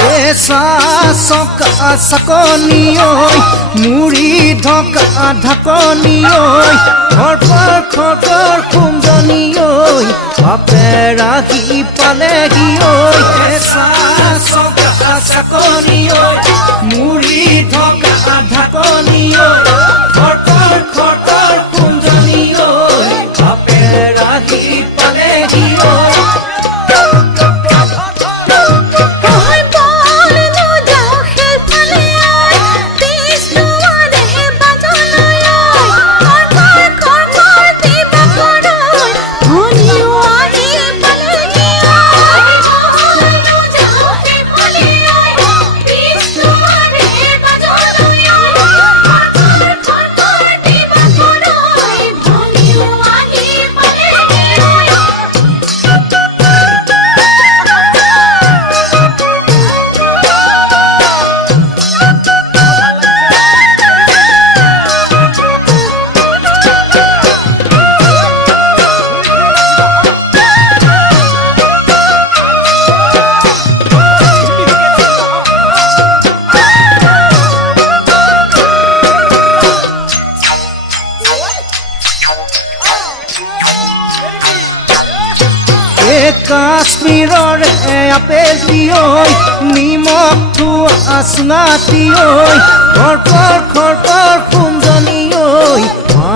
এসা সকা সকনি ঐ মুড়ি ঢকা ঢাকনি ঐ খৰখৰ খৰখৰ খুমজনি ঐ বাপে ৰাহি পালেহি ঐ এসা সকা সকনি ঐ মুড়ি ঢকা ঢাকনি ঐ খৰখৰ খৰখৰ খুমজনি ঐ বাপে ৰাহি পালেহি ঐ কাশ্মীৰৰ আপেলটি ঐ নিমখ থোৱা চুঙাটি ঐ খৰখৰ খৰখৰ খুমজনি ঐ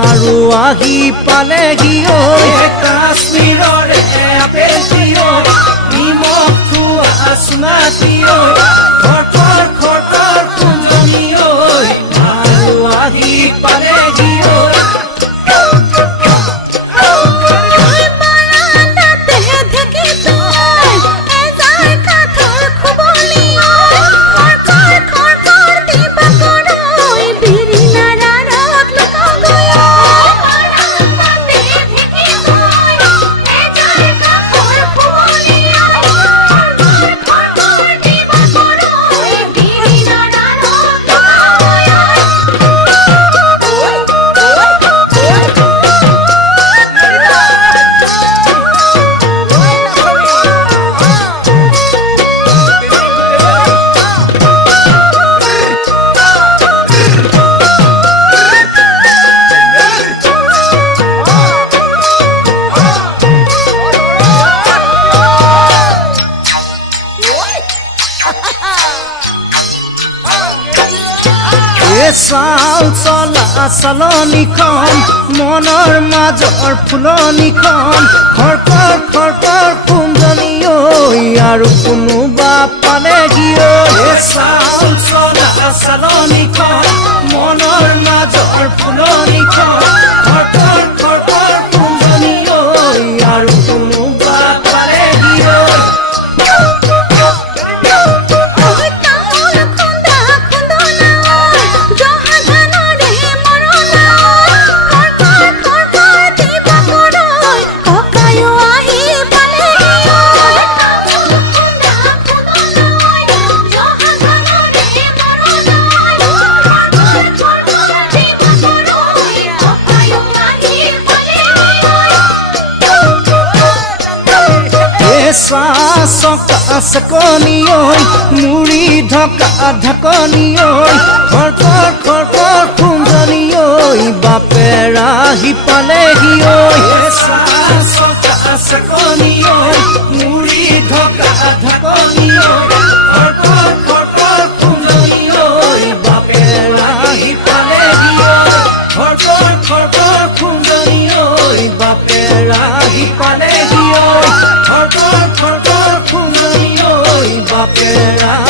আৰু আহি পালেহি ঐ কাশ্মীৰৰ আপেলটি ঐ নিমখ থোৱা চুঙাটি ঐ খৰখৰ খৰখৰ খুমজনি ঐ আৰু আহি পালেহি ঐ চাল চলা চালনিখন মনৰ মাজৰ ফুলনিখন খৰখৰ খৰখৰ খুমজনি ঐ আৰু কোনোবা পালেহি ঐ চাল চলা চালনিখন মনৰ মাজৰ ফুলনিখন খৰখৰ খৰখৰ খুমজনি ঐ আৰু কোনোবা পালেহি ঐ চকা চকনি ঐ মুড়ি ঢকা ঢাকনি ঐ খৰখৰ খৰখৰ খুমজনি ঐ বাপে ৰাহি পালেহি ঐ চকা চকনি ঐ মুড়ি ঢকা ঢাকনি ঐ খৰখৰ খৰখৰ খুমজনি ঐ বাপে ৰাহি পালেহি ঐ খৰখৰ খৰখৰ খুমজনি ঐ বাপে ৰাহি পালেহি ঐ খৰখৰ খৰখৰ খুমজনি ঐ বাপে ৰাহি